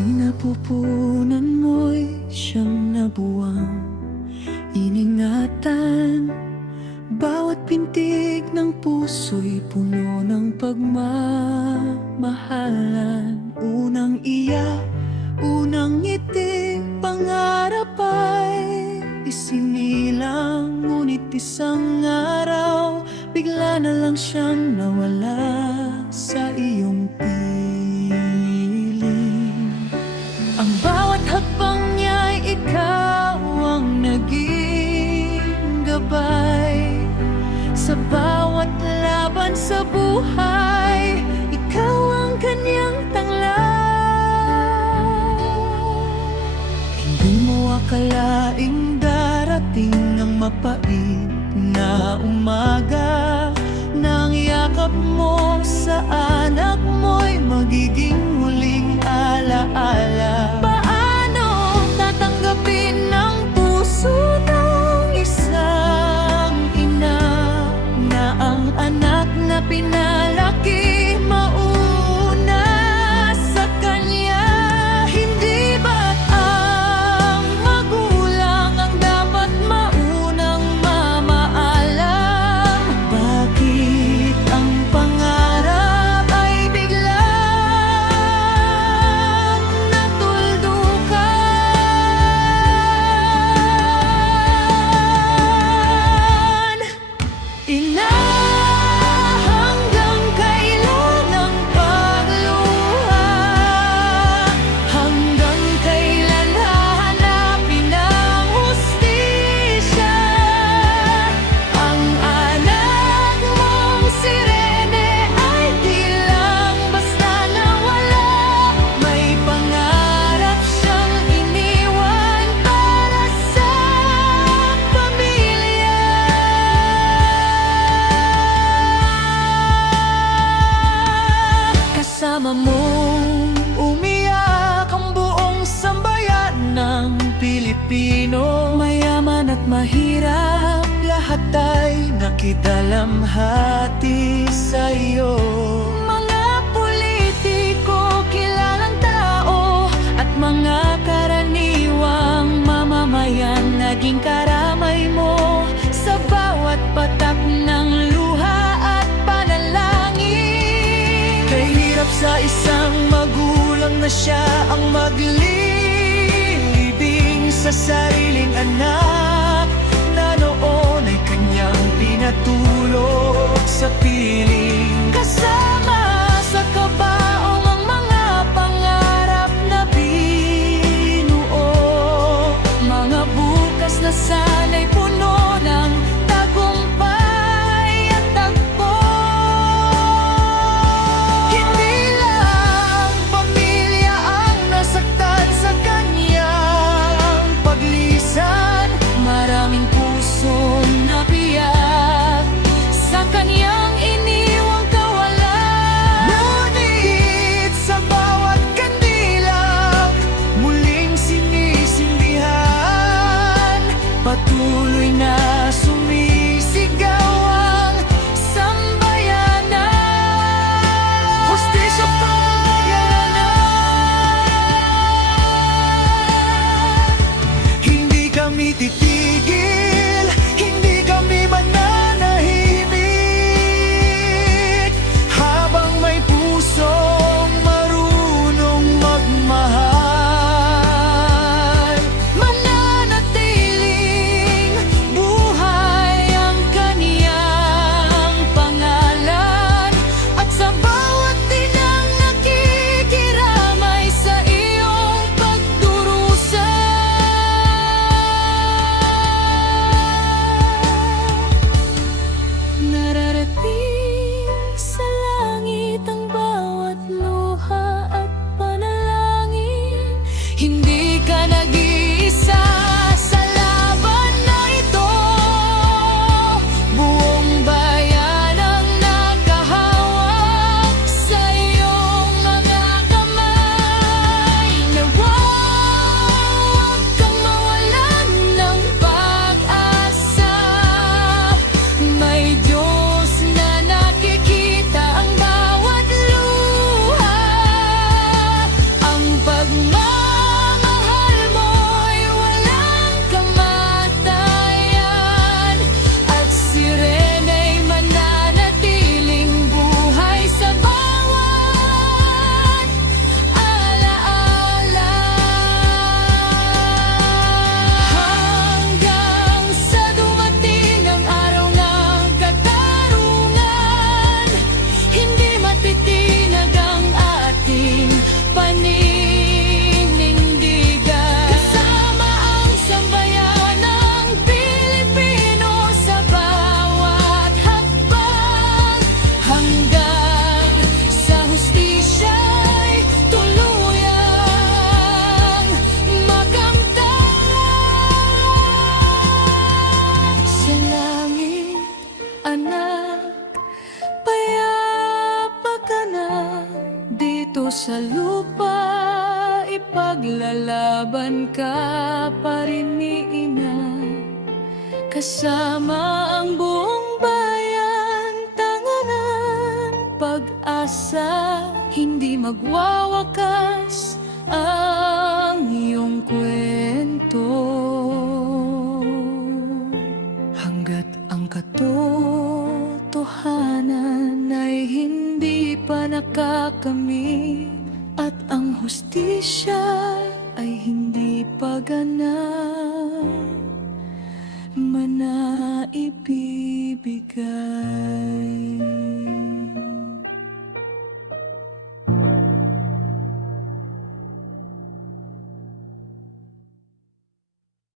Sinapupunan mo'y siyang nabuwang iningatan. Bawat pintig ng puso'y puno ng pagmamahalan. Unang iyak, unang ngiti, pangarap ay isinilang. Ngunit isang araw, bigla na lang siyang nawala sa iyong piling. Ang bawat hakbang niya'y ikaw ang naging gabay. Sa bawat laban sa buhay, ikaw ang kanyang tanglaw. Hindi mo akalaing darating ang mapait na umaga, nang yakap mo sa anak mo'y magiging huling alaala. Paano tatanggapin ng puso ng isang ina na ang anak na pinalaki mauna sa kanya? Hindi ba't ang magulang ang dapat maunang mamaalam? Bakit ang pangarap ay biglang natuldukan? Ina, hanggang kailan ang pagluha? Hanggang kailan hahanapin ang hustisya? Ang anak mong si Rene ay di lang basta nawala. May pangarap siyang iniwan para sa pamilya. Kasama mong umiyak ang buong sambayan ng Pilipino. Mayaman at mahirap, lahat ay nakidalamhati sa iyo. Mga politiko, kilalang tao, at mga karaniwang mamamayan, naging karamay mo sa bawat patak ng luha at panalangin. Kahirap sa isang magulang na siya ang maglilibing sa sariling anak na noon ay kanyang pinatulog sa piling. Kasama sa kabaong ang mga pangarap na binuo, mga bukas na sana'y puno ng tagumpay at tagpo. Hindi lang pamilya ang nasaktan sa kanyang paglisan. Maraming pusong nabiyak sa kanyang iniwang kawalan. Ngunit sa bawat kandila muling sinisindihan, patuloy na sumisigaw ang sambayanan. Hustisya pagyanan. Hindi kami titigil, hindi kami mananahimik habang may pusong marunong magmahal. Mananatiling buhay ang kaniyang pangalan, at sa bawat tinang nakikiramay sa iyong pagdurusa. Ipaglalaban ka pa rin ni Ina, kasama ang buong bayan, tanganan, pag-asa, hindi magwawakas ang iyong kwento. Hanggat ang katotohanan ay hindi pa nakakamit, at ang hustisya ay hindi pa ganap, manaibibigay.